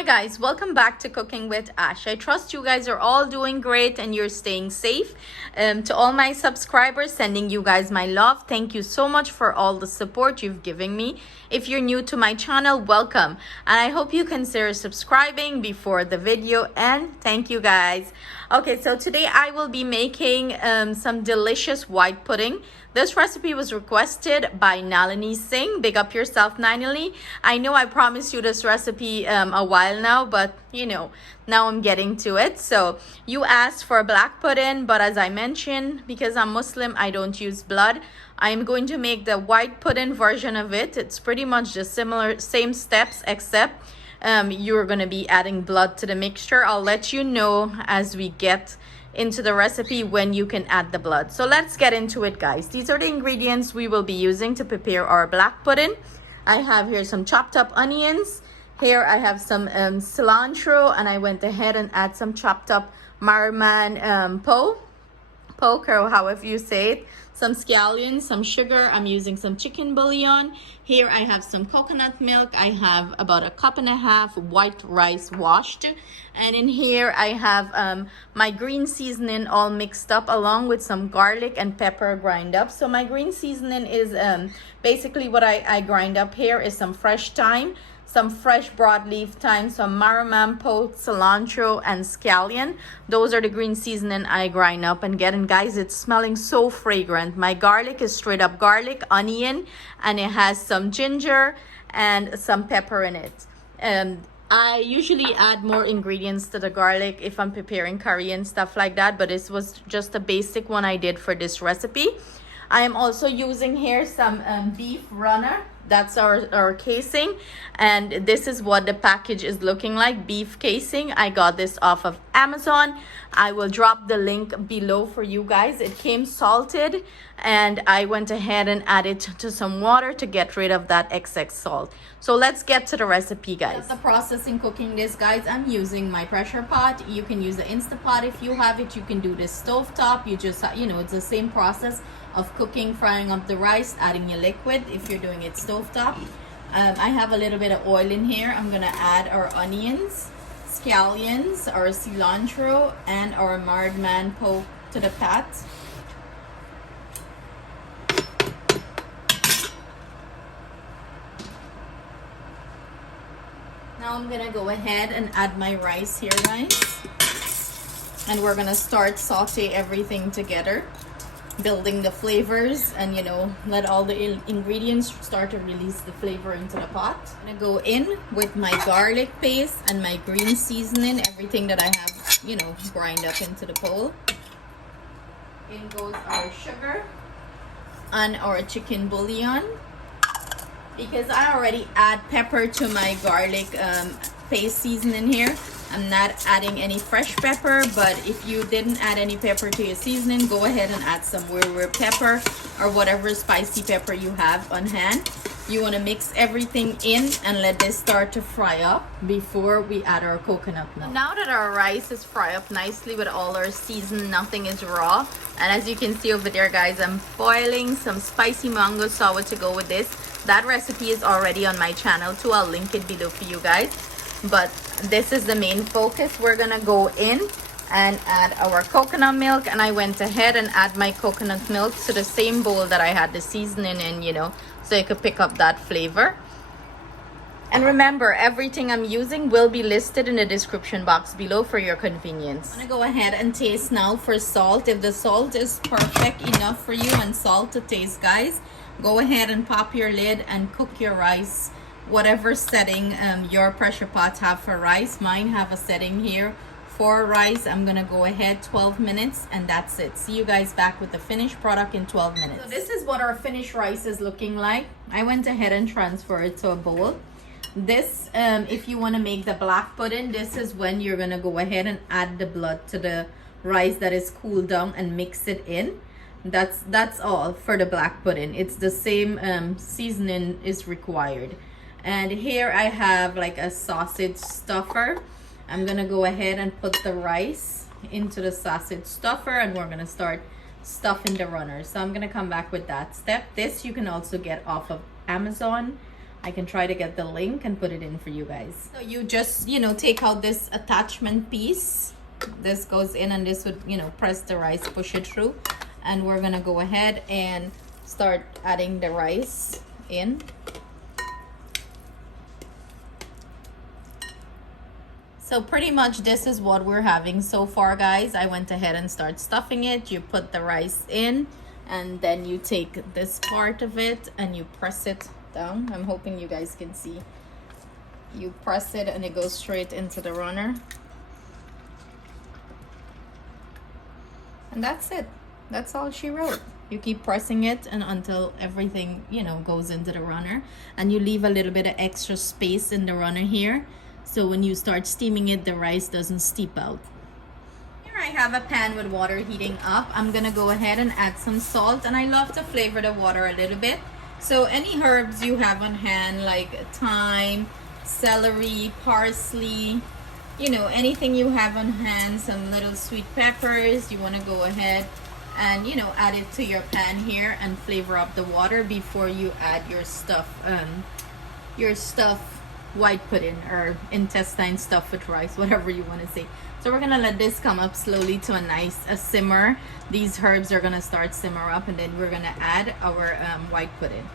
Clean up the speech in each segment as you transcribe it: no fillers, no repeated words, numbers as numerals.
Hi guys, welcome back to Cooking with Ash. I trust you guys are all doing great and you're staying safe. To all my subscribers, sending you guys my love. Thank you so much for all the support you've given me. If you're new to my channel, welcome. And I hope you consider subscribing before the video, and thank you guys. Okay, so today I will be making some delicious white pudding. This recipe was requested by Nalini Singh. Big up yourself, Nalini. I know I promised you this recipe a while now, but you know, now I'm getting to it. So you asked for black pudding, but as I mentioned, because I'm Muslim, I don't use blood. I'm going to make the white pudding version of it. It's pretty much just same steps, except you're going to be adding blood to the mixture. I'll let you know as we get into the recipe when you can add the blood. So let's get into it, guys. These are the ingredients we will be using to prepare our black pudding. I have here some chopped up onions. Here I have some cilantro, and I went ahead and add some chopped up marman poke, or however you say it, some scallion, some sugar. I'm using some chicken bouillon. Here I have some coconut milk. I have about 1.5 cups white rice washed, and in here I have my green seasoning all mixed up, along with some garlic and pepper grind up. So my green seasoning is basically what I grind up here is some fresh thyme, some fresh broadleaf thyme, some marman poke, cilantro, and scallion. Those are the green seasoning I grind up and get. And guys, it's smelling so fragrant. My garlic is straight up garlic, onion, and it has some ginger and some pepper in it. I usually add more ingredients to the garlic if I'm preparing curry and stuff like that, but this was just a basic one I did for this recipe. I am also using here some beef runner. That's our casing, and this is what the package is looking like, beef casing. I got this off of Amazon. I will drop the link below for you guys. It came salted, and I went ahead and added to some water to get rid of that excess salt. So let's get to the recipe, guys. That's the process in cooking this, guys. I'm using my pressure pot. You can use the Instapot if you have it. You can do this stovetop. You just, you know, it's the same process of cooking, frying up the rice, adding your liquid if you're doing it stovetop. I have a little bit of oil in here. I'm gonna add our onions, scallions, our cilantro, and our marman poke to the pot. Now I'm gonna go ahead and add my rice here, guys, and we're gonna start saute everything together, building the flavors, and you know, let all the ingredients start to release the flavor into the pot. I'm gonna go in with my garlic paste and my green seasoning, everything that I have, you know, grind up into the bowl. In goes our sugar and our chicken bouillon. Because I already add pepper to my garlic paste seasoning here, I'm not adding any fresh pepper, but if you didn't add any pepper to your seasoning, go ahead and add some rare pepper or whatever spicy pepper you have on hand. You want to mix everything in and let this start to fry up before we add our coconut milk. Now that our rice is fried up nicely with all our seasoning, nothing is raw. And as you can see over there, guys, I'm boiling some spicy mango sour to go with this. That recipe is already on my channel too. I'll link it below for you guys. But this is the main focus. We're gonna go in and add our coconut milk, and I went ahead and add my coconut milk to the same bowl that I had the seasoning in, you know, so you could pick up that flavor. And remember, everything I'm using will be listed in the description box below for your convenience. I'm gonna go ahead and taste now for salt. If the salt is perfect enough for you and salt to taste, guys, go ahead and pop your lid and cook your rice, whatever setting your pressure pots have for rice. Mine have a setting here for rice. I'm gonna go ahead 12 minutes, and that's it. See you guys back with the finished product in 12 minutes. So this is what our finished rice is looking like. I went ahead and transferred it to a bowl. This if you want to make the black pudding, this is when you're gonna go ahead and add the blood to the rice that is cooled down and mix it in. That's all for the black pudding. It's the same seasoning is required. And here I have like a sausage stuffer. I'm gonna go ahead and put the rice into the sausage stuffer, and we're gonna start stuffing the runners. So I'm gonna come back with that step. This you can also get off of Amazon. I can try to get the link and put it in for you guys. So you just, you know, take out this attachment piece. This goes in and this would, you know, press the rice, push it through. And we're gonna go ahead and start adding the rice in. So pretty much this is what we're having so far, guys. I went ahead and start stuffing it. You put the rice in and then you take this part of it and you press it down. I'm hoping you guys can see. You press it and it goes straight into the runner. And that's it. That's all she wrote. You keep pressing it and until everything, you know, goes into the runner, and you leave a little bit of extra space in the runner here. So when you start steaming it, the rice doesn't steep out. Here I have a pan with water heating up. I'm gonna go ahead and add some salt, and I love to flavor the water a little bit. So any herbs you have on hand, like thyme, celery, parsley, you know, anything you have on hand, some little sweet peppers, you wanna go ahead and, you know, add it to your pan here and flavor up the water before you add your stuff, white pudding or intestine stuff with rice, whatever you want to say. So we're gonna let this come up slowly to a simmer. These herbs are gonna start simmer up, and then we're gonna add our white pudding.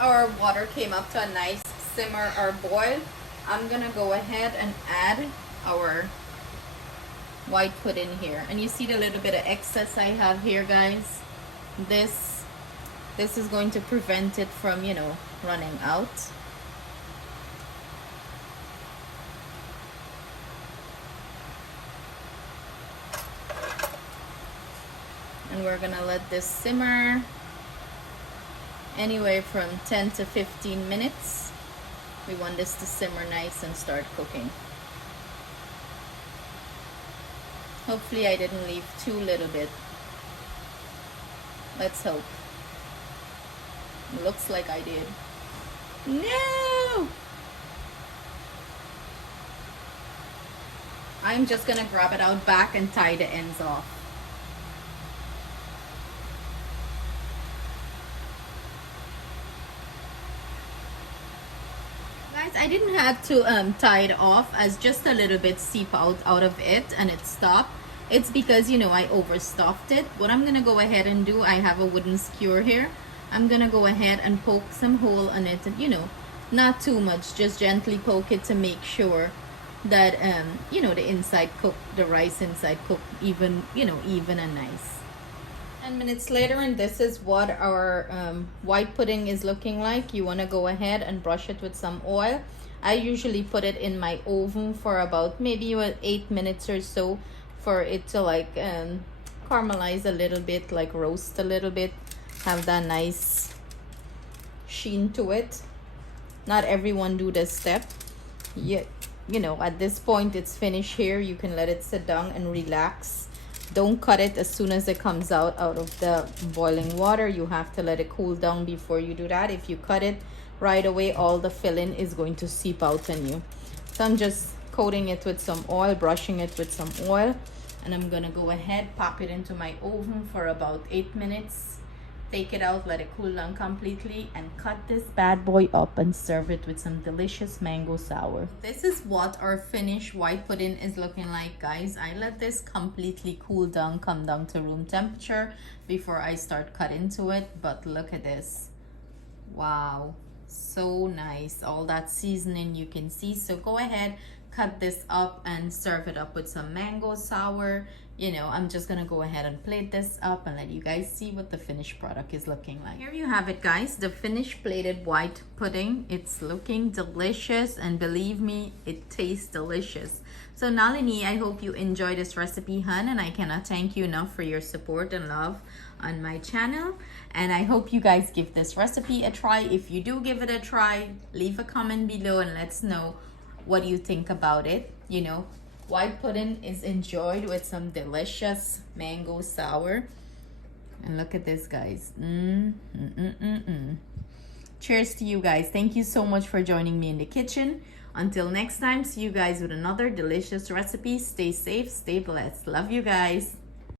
Our water came up to a nice simmer or boil. I'm gonna go ahead and add our white pudding here, and you see the little bit of excess I have here, guys. This is going to prevent it from, you know, running out. And we're gonna let this simmer anywhere from 10 to 15 minutes. We want this to simmer nice and start cooking. Hopefully I didn't leave too little bit. Let's hope. It looks like I did. No! I'm just gonna grab it out back and tie the ends off. Guys, I didn't have to tie it off, as just a little bit seep out of it and it stopped. It's because, you know, I overstuffed it. What I'm gonna go ahead and do, I have a wooden skewer here. I'm gonna go ahead and poke some hole in it, and, you know, not too much, just gently poke it to make sure that you know, the inside cook, the rice inside cook even, you know, even and nice. 10 minutes later, and this is what our white pudding is looking like. You want to go ahead and brush it with some oil. I usually put it in my oven for about maybe 8 minutes or so, for it to like caramelize a little bit, like roast a little bit, have that nice sheen to it. Not everyone do this step. You know, at this point it's finished here. You can let it sit down and relax. Don't cut it as soon as it comes out of the boiling water. You have to let it cool down before you do that. If you cut it right away, all the filling is going to seep out on you. So I'm just coating it with some oil, brushing it with some oil, and I'm gonna go ahead, pop it into my oven for about 8 minutes. Take it out, let it cool down completely, and cut this bad boy up and serve it with some delicious mango sour. This is what our finished white pudding is looking like, guys. I let this completely cool down, come down to room temperature before I start cutting into it. But look at this. Wow, so nice. All that seasoning you can see. So go ahead, cut this up and serve it up with some mango sour. You know, I'm just gonna go ahead and plate this up and let you guys see what the finished product is looking like. Here you have it, guys, the finished plated white pudding. It's looking delicious, and believe me, it tastes delicious. So Nalini, I hope you enjoy this recipe, hun, and I cannot thank you enough for your support and love on my channel. And I hope you guys give this recipe a try. If you do give it a try, leave a comment below and let's know what you think about it. You know, white pudding is enjoyed with some delicious mango sour. And look at this, guys. Cheers to you guys. Thank you so much for joining me in the kitchen. Until next time, see you guys with another delicious recipe. Stay safe, stay blessed. Love you guys.